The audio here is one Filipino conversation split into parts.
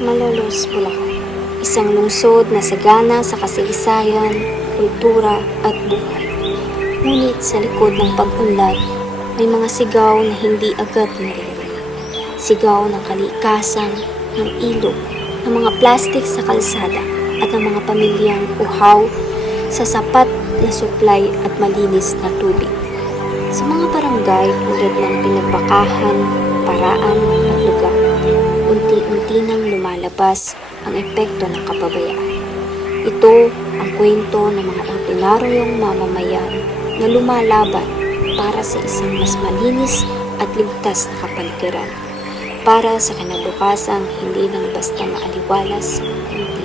Malolos, Bulacan. Isang lungsod na sagana sa kasaysayan, kultura at buhay. Ngunit sa likod ng pag-unlad, may mga sigaw na hindi agad naririnig. Sigaw ng kalikasan, ng ilog, ng mga plastik sa kalsada at ng mga pamilyang uhaw sa sapat na supply at malinis na tubig. Sa mga barangay tulad ng Pinagbakahan, Paraan at Lugam, unti-unti nang lumalabas ang epekto ng kapabayaan. Ito ang kwento ng mga ordinaryong mamamayan na lumalaban para sa isang mas malinis at ligtas na kapaligiran, para sa kinabukasan hindi lang basta maaliwalas, kundi.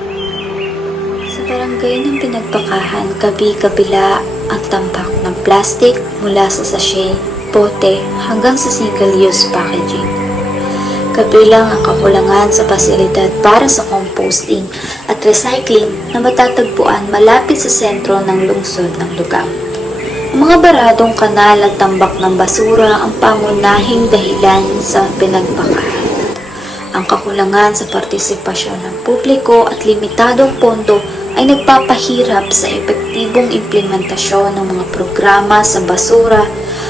Sa barangay ng Pinagbakahan, gabi-kabila ang tambak ng plastic mula sa sachet, bote hanggang sa single-use packaging. Kabilang ang kakulangan sa pasilidad para sa composting at recycling na matatagpuan malapit sa sentro ng lungsod ng Lugam. Ang mga baradong kanal at tambak ng basura ang pangunahing dahilan sa Pinagbakahan. Ang kakulangan sa partisipasyon ng publiko at limitadong pondo ay nagpapahirap sa epektibong implementasyon ng mga programa sa basura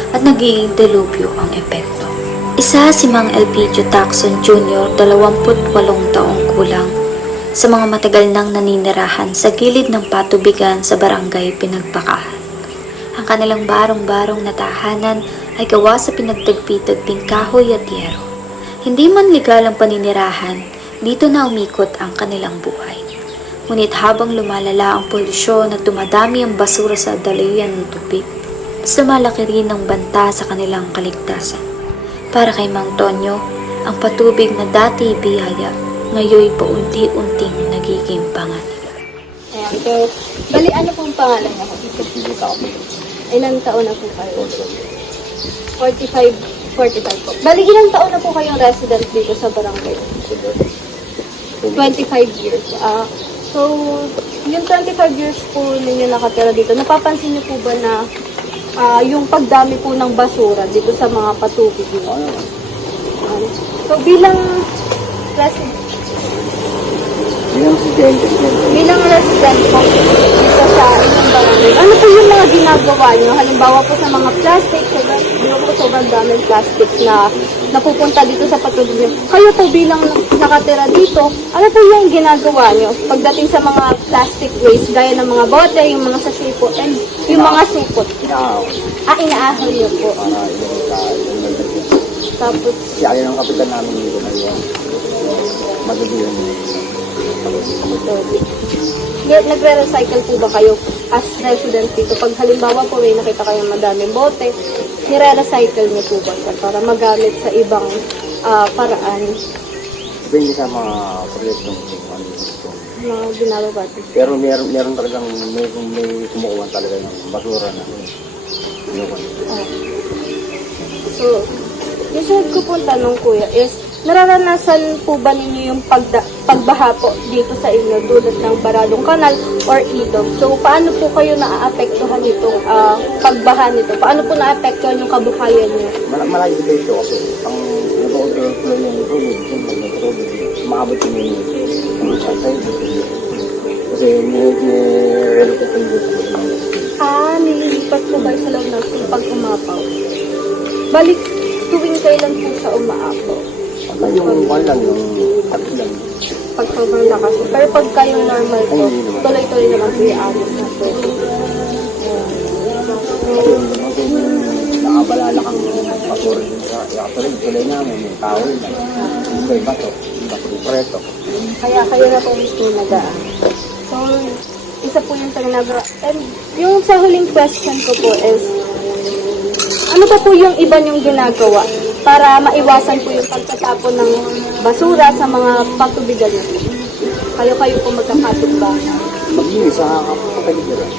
at nagiging delubyo ang epekto. Isa si Mang Elpidio Tacson Jr., 28 taong gulang, sa mga matagal nang naninirahan sa gilid ng patubigan sa barangay Pinagbakahan. Ang kanilang barong-barong na tahanan ay gawa sa pinagtagpi-tagping kahoy at yero. Hindi man legal ang paninirahan, dito na umikot ang kanilang buhay. Ngunit habang lumalala ang polusyon at dumadami ang basura sa daluyan ng tubig, mas lumalaki rin ang banta sa kanilang kaligtasan. Para kay Mang Tonyo, ang patubig na dati biyaya, ngayon paunti-unting nagiging panganib. Ayan, so, bali ano pong pangalan niyo? Ilang taon na po kayo? 45 po. Bali, ilang taon na po kayong resident dito sa barangay? 25 years. So, yung 25 years po ninyo nakatira dito, napapansin niyo po ba na yung pagdami po ng basura dito sa mga patubig niyo? So, bilang resident po dito sa inyong barangay, ano po yung mga ginagawa niyo? Halimbawa po sa mga plastic, sobrang daming plastic na napupunta dito sa patubig niyo. Kayo po bilang nakatira dito, ano po yung ginagawa niyo pagdating sa mga plastic waste, gaya ng mga bote, yung mga sachet po, and yung mga supot? Inaahon niyo po. Tapos, Kaya ng kapitan namin dito na yun. Madali yun. nagre-recycle po ba kayo as resident dito? Pag halimbawa po may nakita kayong madaming bote, nire-recycle niyo po ba siya para magamit sa ibang paraan? Depende sa mga proyektong Mga ginagawa dito. Pero meron talagang may kumukuha talaga ng basura na kinukuha. So, yung sunod ko pong tanong, kuya, is nararanasan po ba ninyo yung pagbaha po dito sa inyo tulad ng baradong kanal or ilog? So, paano po kayo naaapektuhan nitong pagbaha nito? Paano po naaapektuhan yung kabuhayan niyo? Malayo dito ito kasi ang nag-overflow yung tubig, maabot yung sasay. Kasi nililipat yung dito. Nililipat po kayo sa loob ng pag umapaw. Balik, tuwing kailan po sa umaapaw? Pagka yung lang, yung lang. Pag sobrang lakas. Pero pag kayong normal po, tuloy-tuloy naman po yung alis na po. Nakabalala kang basura. Tuloy namin, may tawal na. May bato, preto. Kaya kayo na po mismo nagaan. So, isa po yung sa ginagawa. And yung sa huling question ko po is, ano po yung iba niyong ginagawa para maiwasan po yung pagtatapon ng basura sa mga patubigan niyo? Kayo po magkakapit ba? Mag-iwi sa kapataligiran.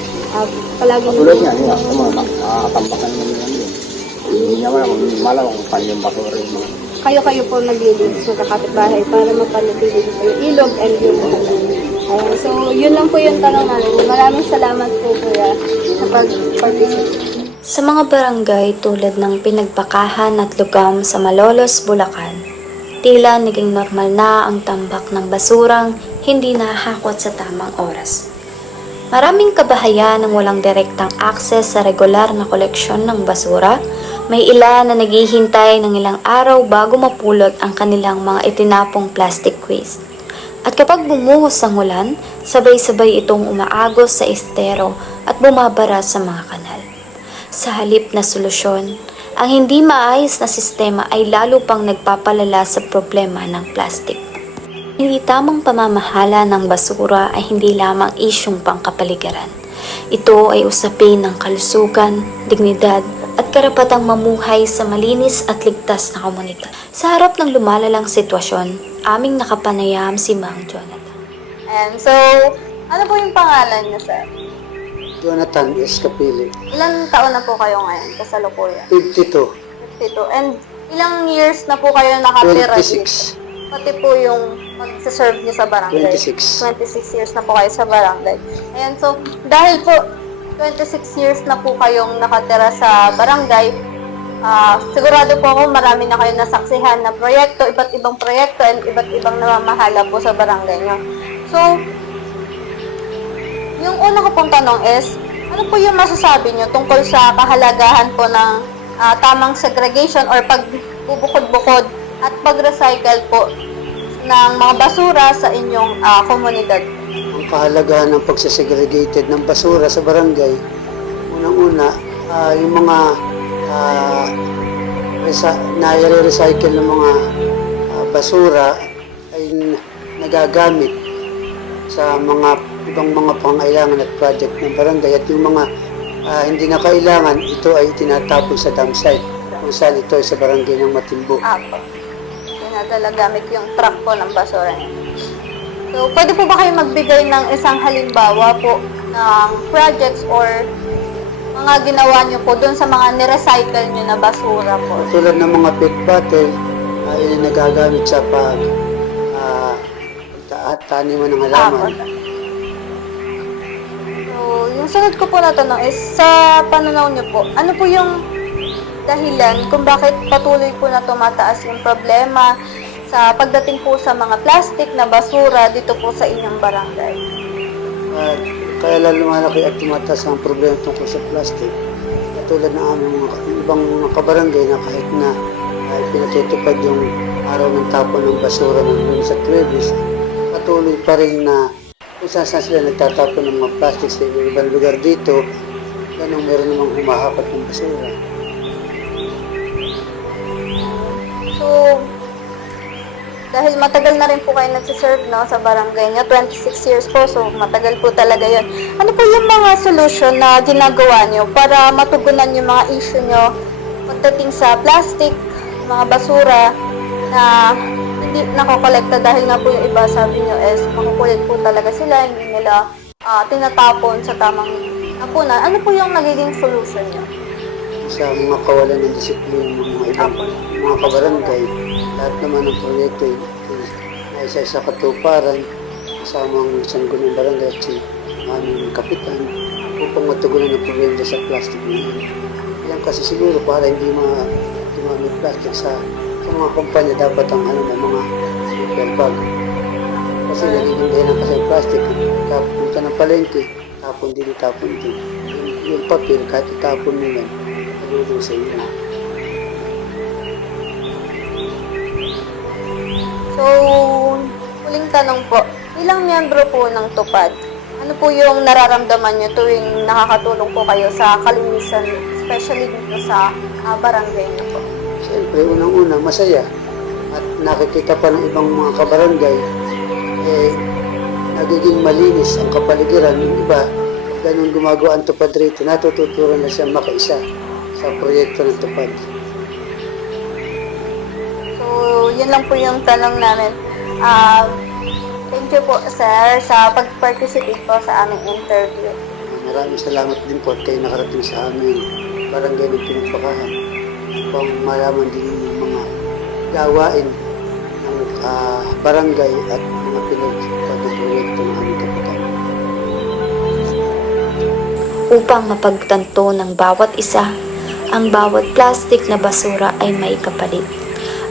Palagi Tulad niya, tambakan naman yan yun. Hindi niya malaw kung paano yung basura yung mga. Kayo po naglilinis sa kapitbahay para mapanatili po yung ilog and yung ayan. So, yun lang po yung tanong namin. Maraming salamat po kuya sa pag-participate. Sa mga barangay tulad ng Pinagbakahan at Lugam sa Malolos, Bulacan, Tila naging normal na ang tambak ng basurang hindi nahakot sa tamang oras. Maraming kabahayan ang walang direktang akses sa regular na koleksyon ng basura. May ilan na naghihintay ng ilang araw bago mapulot ang kanilang mga itinapong plastic waste. At kapag bumuhos ang ulan, sabay-sabay itong umaagos sa estero at bumabara sa mga kanal. Sa halip na solusyon, ang hindi maayos na sistema ay lalo pang nagpapalala sa problema ng plastic. Hindi tamang pamamahala ng basura ay hindi lamang isyong pangkapaligiran. Ito ay usapin ng kalusugan, dignidad, at karapatang mamuhay sa malinis at ligtas na komunidad. Sa harap ng lumalalang sitwasyon, aming nakapanayam si Mang Jonathan. And so, ano po yung pangalan niyo, sir? Jonathan S. Capili. Ilan taon na po kayo ngayon, kasalukuyan? 52. 52. And ilang years na po kayo nakatira dito? 26. Pati po yung magsaserve niyo sa barangay. 26. 26 years na po kayo sa barangay. Ayan, so, dahil po 26 years na po kayong nakatira sa barangay, sigurado po ako marami na kayo nasaksihan na proyekto, iba't ibang proyekto, and iba't ibang namamahala po sa barangay niyo. So, yung una ko pong tanong is, ano po yung masasabi niyo tungkol sa kahalagahan po ng tamang segregation or pagbubukod-bukod at pag-recycle po ng mga basura sa inyong komunidad? Ang kahalagahan ng pagsasegregated ng basura sa barangay, unang-una, yung mga nare-recycle ng mga basura ay nagagamit sa mga ibang mga pangailangan at project ng barangay, at yung mga hindi na kailangan, ito ay tinatapon sa dump site kung saan ito ay sa barangay ng Matimbo. Apo. Dinadala gamit yung truck po ng basura niyo. So, pwede po ba kayo magbigay ng isang halimbawa po ng projects or mga ginawa niyo po doon sa mga nirecycle niyo na basura po? Tulad ng mga PET bottle ay nagagamit sa taniman ng halaman. So, yung sunod ko po na tanong is, sa pananaw niyo po, ano po yung dahilan kung bakit patuloy po na tumataas yung problema sa pagdating po sa mga plastic na basura dito po sa inyong barangay? Kaya lalo malaki at tumataas ang problema tungkol sa plastic. Tulad ng aming ibang mga kabarangay na kahit na pinatutupad yung araw ng tapon ng basura ng sa Trevis, patuloy pa rin na kung saan sila nagtatapon ng mga plastic sa ibang lugar dito, ganun meron namang humahapat ng basura. So, dahil matagal na rin po kayo nagsiserve sa barangay niyo, 26 years po, so matagal po talaga yun. Ano po yung mga solution na ginagawa niyo para matugunan yung mga issue niyo pagdating sa plastic, mga basura na hindi nakokolekta dahil nga po yung iba sabi niyo is makukulit po talaga sila, hindi nila tinatapon sa tamang tapunan. Ano po yung nagiging solution niyo? Sa mga kawalan ng disiplina ng mga ibang mga kabarangay, lahat naman ng proyekto ay isa sa katuparan kasama ang sanggol ng barangay at si aming kapitan upang matugunan ang problema sa plastic na yun. Yan kasi siguro para hindi dumami plastic sa mga kumpanya, dapat ang mga super bag. Kasi nagiging dahilan kasi ang plastic, punta ng palengke, tapon din. Yung papel, kahit itapon nila, nalulong sa inyo. So, huling tanong po, ilang miyembro po ng TUPAD? Ano po yung nararamdaman nyo tuwing nakakatulong po kayo sa kalinisan, especially dito sa barangay nyo po? Siyempre, unang-una, masaya. At nakikita pa ng ibang mga kabarangay, nagiging malinis ang kapaligiran. Yung iba, ganun gumagawa ang TUPAD rito, natututuran na siya makaisa sa proyekto ng TUPAD. So, yun lang po yung tanong namin. Thank you po, sir, sa pag-participate po sa aming interview. Maraming salamat din po at kayo nakarating sa aming barangay ng Pinagpakahan upang malaman din yung mga gawain ng barangay at mga pinagpag-proyekto ng aming kapitan. Upang mapagtanto ng bawat isa, ang bawat plastic na basura ay may kapalit.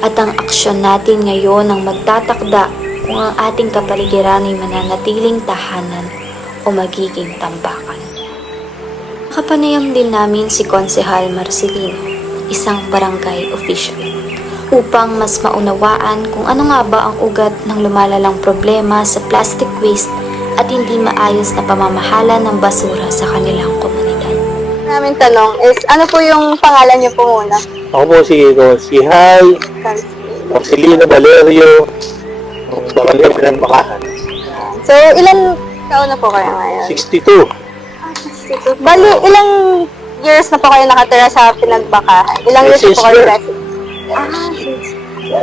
At ang aksyon natin ngayon ang magtatakda kung ang ating kapaligiran ay mananatiling tahanan o magiging tambakan. Nakapanayam din namin si Konsehal Marcelino, isang barangay official, upang mas maunawaan kung ano nga ba ang ugat ng lumalalang problema sa plastic waste at hindi maayos na pamamahala ng basura sa kanilang komunidad. Namin tanong is, ano po yung pangalan niyo po muna? Ako po si Hay, Marcelino Valerio, ng Barangay Pinagbakaan. So, ilan taon na po kayo ngayon? 62. Bali, ilang years na po kayo nakatira sa Pinagbakahan? Ilang years Since po kayo birth. resident?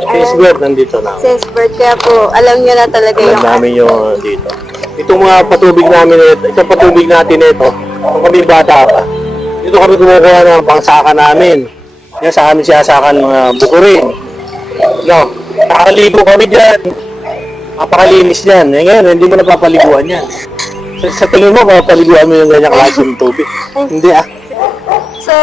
Since birth, nandito na ako. Since birth, kaya po, alam niyo na talaga Alam yung namin yung dito. Itong mga patubig namin, itong patubig natin ito, kung kami bata pa, dito kami kumukuha ng pangsaka namin. Yan sa amin siyasakan mga bukurin. No, nakakaligo kami dyan. Napakalinis dyan. Eh, ngayon, hindi mo napapaliguan yan. Sa tingin mo, papaliguan mo yung ganyang klaseng tubig. Hindi ah. So,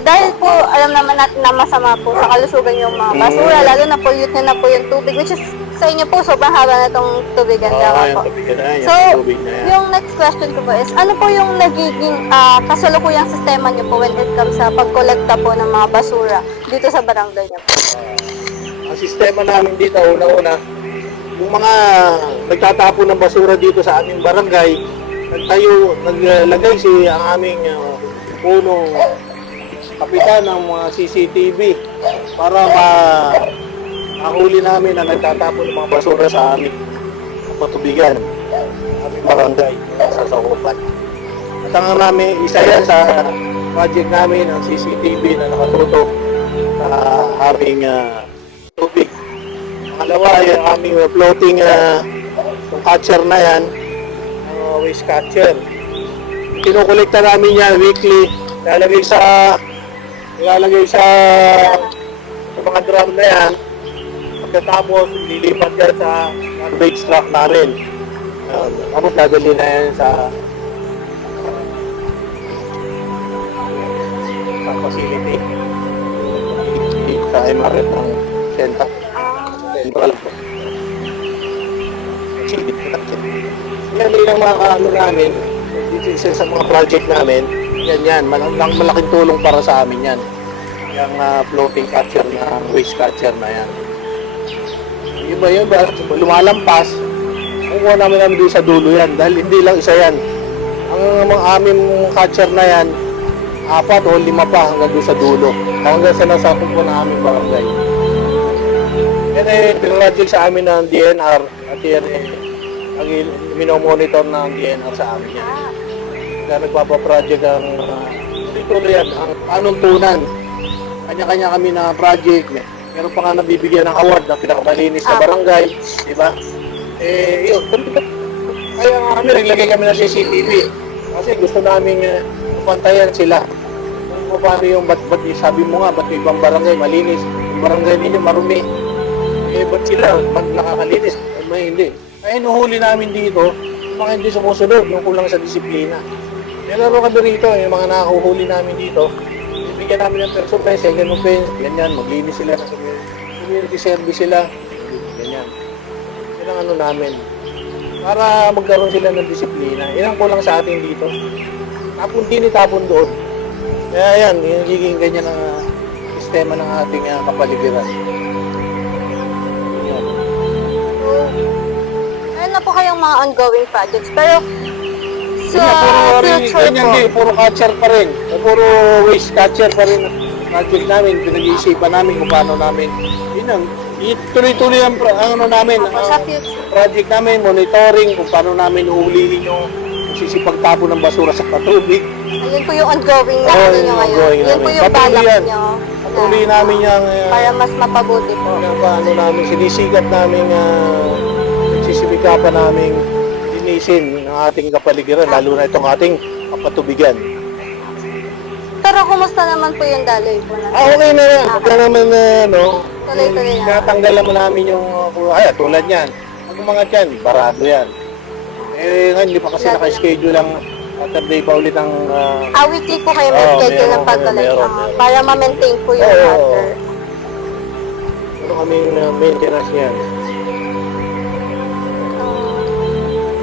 dahil po alam naman natin na masama po sa kalusugan yung mga basura, lalo na pollute na po yung tubig, which is sa inyo po, sobrang haba na itong tubigan Oo, daw yung po. tubig na yan, So, yung tubig na yan. yung next question ko po is, ano po yung nagiging kasalukuyang sistema niyo po when it comes sa pagkolekta po ng mga basura dito sa barangay niyo po? Ang sistema namin dito, una-una, yung mga nagtatapon ng basura dito sa aming barangay, naglagay si ang aming punong kapitan ng mga CCTV para mahuli namin na nagtatapon ng mga basura sa aming patubigan, aming barangay, sa Sakupan. At ang namin, isa yan sa project namin, ang CCTV na nakatutok sa aming tubig. Pangalawa, yung aming floating yung catcher na yan, waste catcher. Kinukolekta namin yan weekly, ilalagay sa mga drum na yan. Pagkatapos, lilipat yan sa garbage truck namin. Tapos dadali na yan sa facility. Sa MRF ng Central po. Yan din ang mga ano namin, dito sa mga project namin, yan, malaking tulong para sa amin yan. Yung floating catcher na waste catcher na yan. Iba yun, lumalampas, kukuha namin doon sa dulo yan, dahil hindi lang isa yan. Ang mga aming catcher na yan, 4 o 5 pa hanggang doon sa dulo, hanggang sa nasakop po na aming barangay. Yan pinroject sa amin ng DNR at yan minomonitor ng DNR sa amin yan. Kaya nagpapaproject ang tuloy yan, ang panuntunan. Kanya-kanya kami na project. Meron pa nga nabibigyan ng award na pinakamalinis sa barangay, di ba? Yun. Kaya nga kami, naglagay kami ng CCTV. Kasi gusto namin pantayan sila. Kung paano yung, ba't sabi mo nga, ba't may ibang barangay malinis? Yung barangay ninyo marumi. Ba't sila nakakalinis? Hindi. Kaya inuhuli namin dito, yung mga hindi sumusunod, yung kulang sa disiplina. Nilaro kami rito, yung mga nakakuhuli namin dito, bibigyan namin ng first offense, second offense, ganyan, maglinis sila, community service sila, ganyan. Yan ang ano namin. Para magkaroon sila ng disiplina. Yan ang kulang sa atin dito. Tapon din, tapon doon. Kaya yan, yung nagiging ganyan ang sistema ng ating kapaligiran. Yan. Meron na po kayong mga ongoing projects, pero sa future ganyan po, din, puro catcher pa rin. Puro waste catcher pa rin. Project namin, pinag-iisipan namin kung paano namin. Yun ang, tuloy-tuloy ang ano namin, sa future. project namin, monitoring kung paano namin uhulihin yung sisipagtapo ng basura sa patubig. Ayun po yung ongoing na Oo, ano yung nyo ngayon. ongoing Yun po namin. yung Patuloy balak yan. nyo. Patuloy namin yung Para mas mapabuti po. ano namin, sinisikat namin nagsisipikapan namin linisin ng ating kapaligiran, lalo na itong ating kapatubigan. Pero kumusta naman po yung daloy po na? Okay na yan. Pagka naman Tuloy-tuloy na. natanggal naman namin yung tulad yan. Ang mga dyan, barado yan. Ngayon, hindi pa kasi naka-schedule ang Saturday pa ulit ang Weekly po kayo may schedule ng pagtuloy. meron. Para ma-maintain po yung Oo. water. Pero kaming maintenance niyan.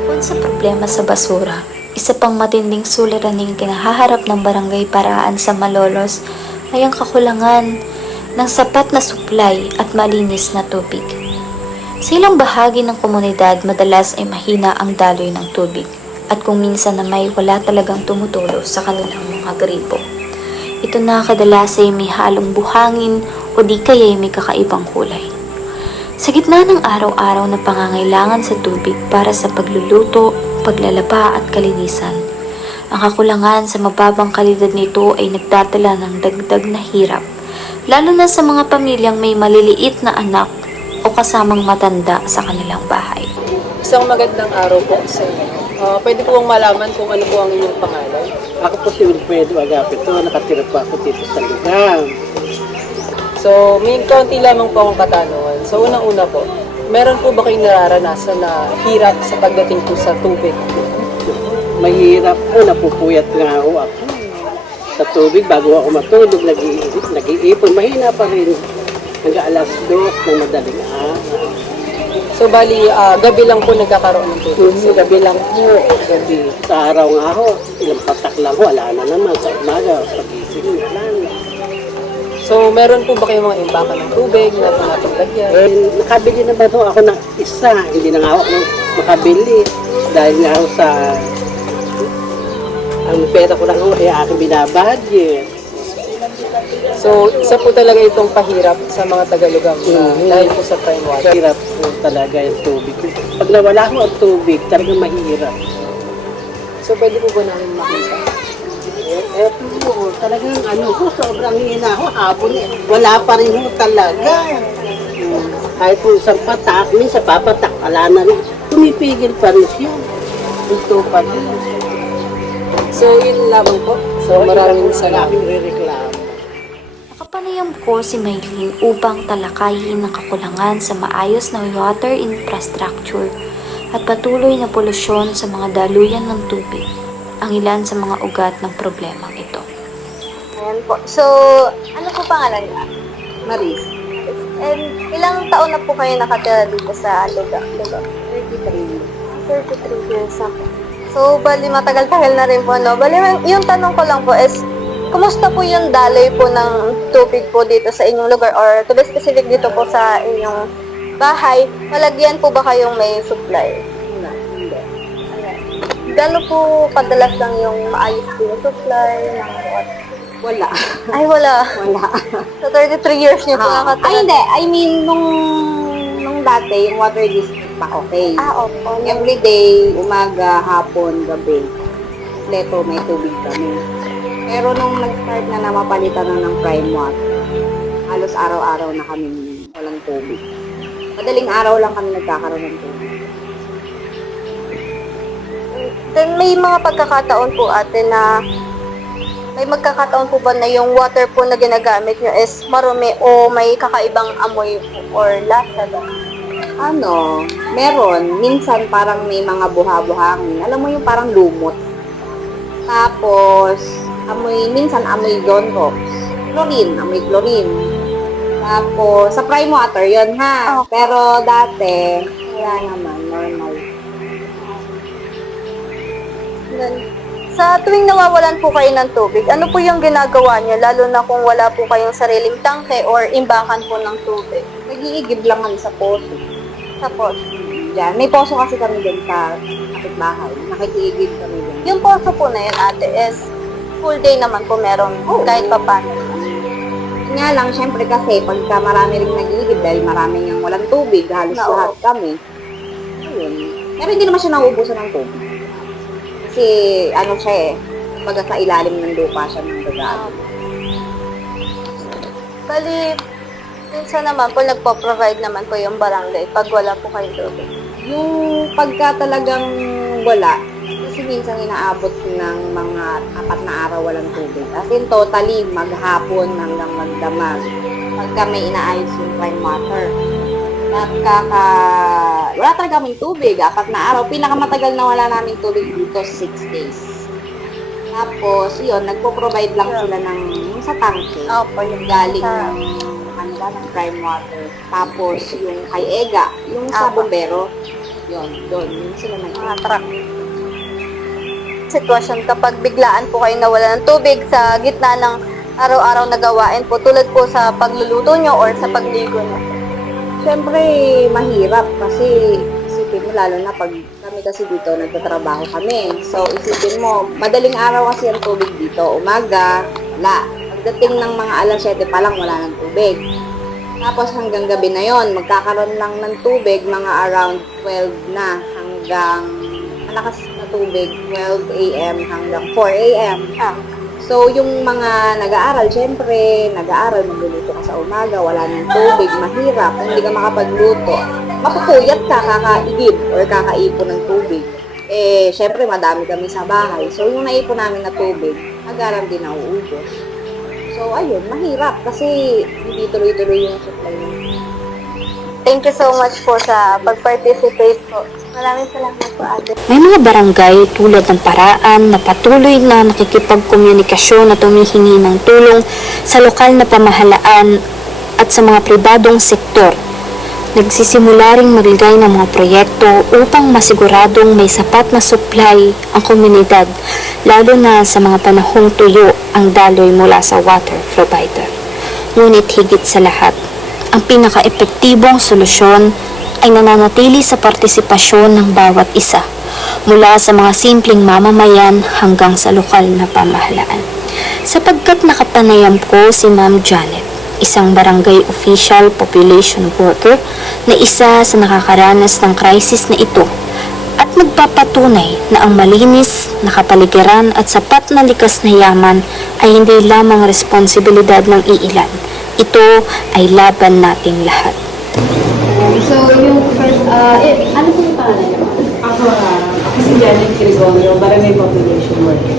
Bukod sa problema sa basura, isa pang matinding suliraning kinahaharap ng barangay Paraan sa Malolos ay ang kakulangan ng sapat na supply at malinis na tubig. Sa ilang bahagi ng komunidad, madalas ay mahina ang daloy ng tubig at kung minsan na may wala talagang tumutulo sa kanilang mga gripo. Ito na kadalas ay may halong buhangin o di kaya ay may kakaibang kulay. Sa gitna ng araw-araw na pangangailangan sa tubig para sa pagluluto, paglalaba at kalinisan, ang kakulangan sa mababang kalidad nito ay nagdadala ng dagdag na hirap, lalo na sa mga pamilyang may maliliit na anak o kasamang matanda sa kanilang bahay. Isang magandang araw po sa inyo. Pwede po bang malaman kung ano po ang inyong pangalan? Ako po si Wilfredo Agapito, nakatira po ako dito sa lugar. So, may konti lamang po akong katanungan. So, unang-una po, meron po ba kayong nararanasan na hirap sa pagdating po sa tubig? Mahirap po, napupuyat nga ako. Sa tubig, bago ako matulog, nag-iipon. Mahina pa rin. Hanggang alas 2 ng madaling araw. So, bali, gabi lang po nagkakaroon ng tubig. Sa gabi lang po, gabi. Sa araw nga ako, ilang patak lang ko, wala na naman. Sa umaga, pagising, wala na. So, meron po ba kayong mga imbakan ng tubig na pinapaglagyan? Nakabili naman ho ako ng isa. Hindi na nga ako makabili. Dahil nga ako sa... Ang pera ko lang ho, kaya aking binabudget. So, isa po talaga itong pahirap sa mga Tagalogam dahil po sa prime water. Hirap po talaga yung tubig. Pag nawala ko ang tubig, talagang mahirap. So, pwede po ba namin makita? Eto po, talagang sobrang hina ko, hapon eh. Wala pa rin ho talaga. Kahit po isang patak, minsan papatak, wala na rin. Tumipigil pa rin siya. Ito pa rin. So, yun lamang po. So, maraming salamat. Reklamo. Nakapanayam ko si Maylene upang talakayin ang kakulangan sa maayos na water infrastructure at patuloy na polusyon sa mga daluyan ng tubig, ang ilan sa mga ugat ng problemang ito. Ayan po. So, ano po pangalan niya? Maris, And ilang taon na po kayo nakatira dito sa lugar? 33. 33 years ako. So, bali matagal-tagal na rin po, no? Bali, yung tanong ko lang po is, kumusta po yung daloy po ng tubig po dito sa inyong lugar or to be specific dito po sa inyong bahay, malagyan po ba kayong may supply? Hindi. Gano'n po kadalas lang yung maayos po yung supply ng water? Wala. Ay, wala. Wala. So, 33 years niyo po nakatira. Ay, hindi. I mean, nung dati, yung water district pa okay. Opo. Everyday, umaga, hapon, gabi, leto may tubig kami. Pero nung nag-start na mapalitan na ng prime water, halos araw-araw na kami walang tubig. Madaling araw lang kami nagkakaroon ng tubig. Then, may mga pagkakataon po ate na may magkakataon po ba na yung water po na ginagamit nyo is marumi o may kakaibang amoy or lasa ba? Meron. Minsan parang may mga buha-buhangin. Alam mo yung parang lumot. Tapos, minsan amoy John Rocks. Amoy chlorine. Tapos, sa prime water yun ha. Okay. Pero dati, wala naman, normal. Then, sa tuwing nawawalan po kayo ng tubig, ano po yung ginagawa nyo? Lalo na kung wala po kayong sariling tangke or imbakan po ng tubig. Nag-iigib lang kami sa poso. Tapos, Diyan. May poso kasi kami dyan sa kapitbahay. Nakikiigib kami dyan. yung poso po na yun ate is full day naman po meron kahit papano. Nga lang, syempre kasi, pagka marami rin nag-iigib dahil marami nang walang tubig, halos Oo. lahat kami. Ayun. Pero hindi naman siya nauubusan ng tubig. Kasi, siya pagka sa ilalim ng lupa siya ng gagawin. Bali, minsan naman po nagpo-provide naman po yung barangay pag wala po kayong tubig. Yung pagka talagang wala, kasi minsan inaabot ng mga 4 na araw walang tubig. As in, totally, maghapon hanggang magdamag. Pagka may inaayos yung prime water. Wala talaga kaming tubig, 4 na araw. Pinakamatagal na wala naming tubig dito, 6 days. Tapos, yun, nagpo-provide lang sila ng sa tangke. Opo, yung Galing sa- ng sila ng prime water. Tapos yung kay EGA, yung sa bombero, yun sila nag-truck. Sitwasyon kapag biglaan po kayo nawala ng tubig sa gitna ng araw-araw na gawain po, tulad po sa pagluluto nyo or sa pagligo nyo? Siyempre, mahirap kasi isipin mo, lalo na pag kami kasi dito nagtatrabaho kami. So, isipin mo, madaling araw kasi ang tubig dito. Umaga, wala. Pagdating ng mga alas 7 pa lang, wala ng tubig. Tapos hanggang gabi na yon, magkakaroon lang ng tubig mga around 12 na hanggang malakas na tubig, 12 a.m. hanggang 4 a.m. So, yung mga nag-aaral, syempre, nag-aaral, magluluto ka sa umaga, wala ng tubig, mahirap, hindi ka makapagluto. Mapupuyat ka, kakaigib or kakaipon ng tubig. Eh, syempre, madami kami sa bahay. So, yung naipon namin na tubig, agaran din nauubos. So, ayun, mahirap kasi hindi tuloy-tuloy yung supply namin. Thank you so much po sa pag-participate po. Maraming salamat po, ate. May mga barangay tulad ng Paraan na patuloy na nakikipagkomunikasyon at humihingi ng tulong sa lokal na pamahalaan at sa mga pribadong sektor. Nagsisimula ring maglagay ng mga proyekto upang masiguradong may sapat na supply ang komunidad, lalo na sa mga panahong tuyo ang daloy mula sa water provider. Ngunit higit sa lahat, ang pinaka-epektibong solusyon ay nananatili sa partisipasyon ng bawat isa, mula sa mga simpleng mamamayan hanggang sa lokal na pamahalaan. Sapagkat nakapanayam ko si Ma'am Janet, isang barangay official population worker na isa sa nakakaranas ng crisis na ito, at magpapatunay na ang malinis na kapaligiran at sapat na likas na yaman ay hindi lamang responsibilidad ng iilan. Ito ay laban nating lahat. So, yung first, ano po yung pangalan niyo? Ako si Janet Gregorio, barangay population worker.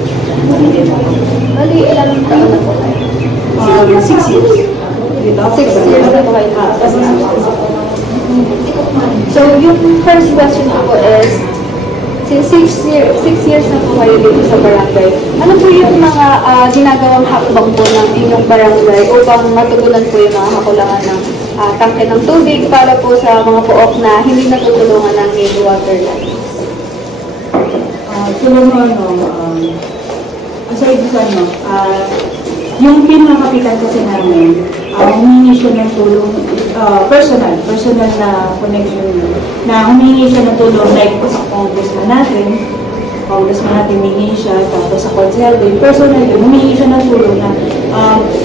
Bali, ilang taon na po kayo? 6 years. Dito? 6 years na po kayo. So, yung first question ako is, since 6 years na po kayo dito sa barangay, ano po yung mga ginagawang hakbang po ng inyong barangay upang matugunan po yung mga kakulangan ng tangke ng tubig para po sa mga pook na hindi natutulungan ng main water line? Aside sa yung pinakapitan kasi namin, humingi siya ng tulong, personal na connection na humingi siya ng tulong like sa congressman natin humingi siya, tapos sa konsel din, personal din, humingi siya ng tulong na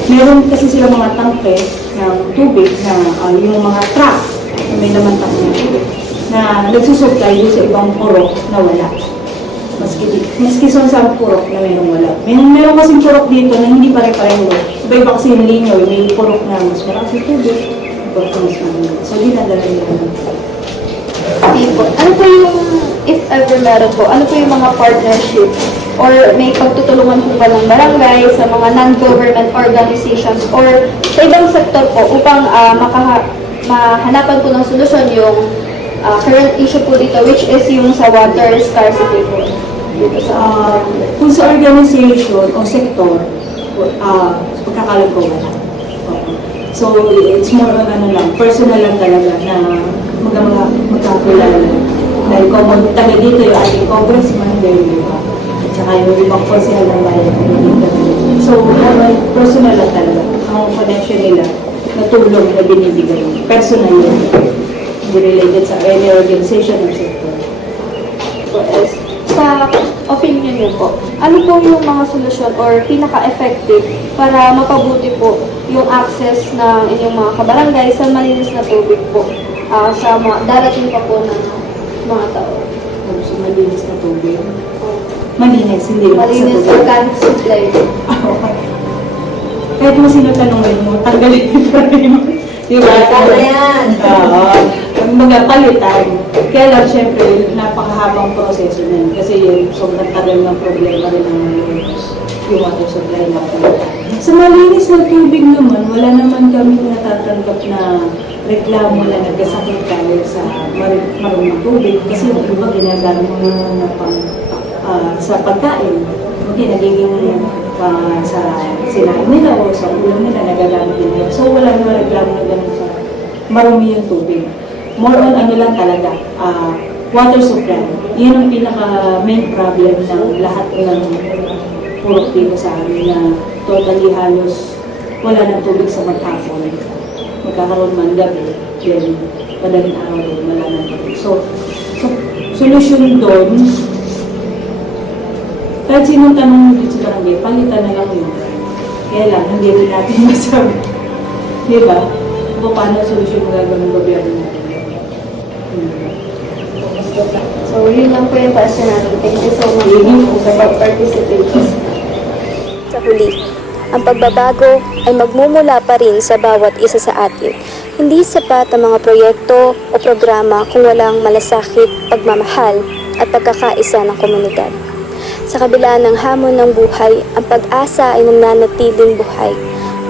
meron kasi sila mga tangke ng tubig na yung mga truck na may laman tangke ng tubig na nagsusupply doon sa ibang purok na wala. Maski sa purok na mayroong wala. Meron kasing purok dito na hindi pare-pareho. Iba-iba kasi yung linyo, may purok na mas malakas yung tubig, may purok na mas malakas. So, dinadala nila naman. Ano po yung, if ever meron po, ano po yung mga partnership or may pagtutulungan po ba ng barangay sa mga non-government organizations or sa ibang sektor po upang mahanapan po ng solusyon yung current issue po dito, which is yung sa water scarcity po dito sa kung sa organization o sektor, pagkakalam ko wala. So, it's more on personal lang talaga na magkakilala. Dahil kung taga dito yung ating congressman, di ba? At saka yung ibang konsehal ng bayan. So, personal lang talaga. Ang connection nila na tulong na binibigay. Personal yun. Hindi related sa any organization or sector. sa opinion niyo po, ano po yung mga solusyon or pinaka-effective para mapabuti po yung access ng inyong mga kabarangay sa malinis na tubig po sa mga darating pa po ng mga tao? So, malinis na tubig. Malinis, hindi Malinis sa tubig. organic supply. Okay. Kahit mo sino tanongin mo, tanggalin mo pa rin. Di ba? Tama yan. Mga palitan. Kaya lang, syempre, napakahabang proseso na yun. Kasi yun, sobrang tagal ng problema rin ng yung water supply natin. Sa malinis na tubig naman, wala naman kami natatanggap na reklamo na nagkasakit tayo sa marunong tubig. Kasi yung iba ginagamit mo na sa pagkain. Hindi, nagiging sa sinain nila o sa ulam nila, nagagamit din nila. So wala naman reklamo na ganun sa marumi yung tubig. More on ano lang talaga, water supply. Yun ang pinaka main problem ng lahat ng purok dito sa amin na totally halos wala ng tubig sa maghapon. Magkakaroon man gabi, then madaling araw din wala ng tubig. So solusyon doon, kahit sinong tanong dito sa barangay, palitan na lang yun. Kaya lang, hindi rin natin masabi. Di ba? Kung paano solusyon magagawa ng gobyerno natin. So, yun lang po yung question natin. Thank you so much sa pag-participate. Sa huli, ang pagbabago ay magmumula pa rin sa bawat isa sa atin. Hindi sapat ang mga proyekto o programa kung walang malasakit, pagmamahal at pagkakaisa ng komunidad. Sa kabila ng hamon ng buhay, ang pag-asa ay nananatiling buhay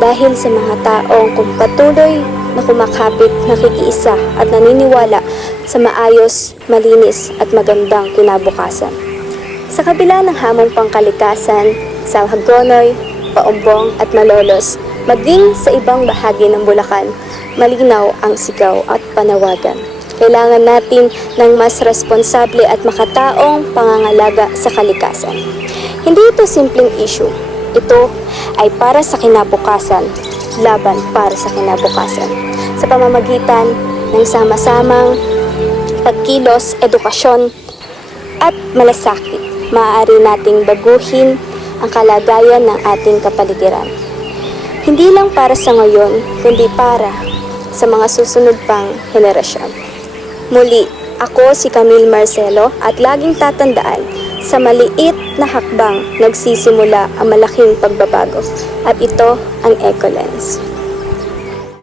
dahil sa mga taong patuloy na kumakapit, nakikiisa at naniniwala sa maayos, malinis at magandang kinabukasan. Sa kabila ng hamong pangkalikasan, sa Hagonoy, Paumbong at Malolos, maging sa ibang bahagi ng Bulacan, malinaw ang sigaw at panawagan. Kailangan natin ng mas responsable at makataong pangangalaga sa kalikasan. Hindi ito simpleng issue. Ito ay para sa kinabukasan, laban para sa kinabukasan. Sa pamamagitan ng sama-samang pagkilos, edukasyon at malasakit, maaari nating baguhin ang kalagayan ng ating kapaligiran. Hindi lang para sa ngayon, kundi para sa mga susunod pang henerasyon. Muli, ako si Camille Marcelo at laging tatandaan, sa maliit na hakbang nagsisimula ang malaking pagbabago at ito ang Ecolens.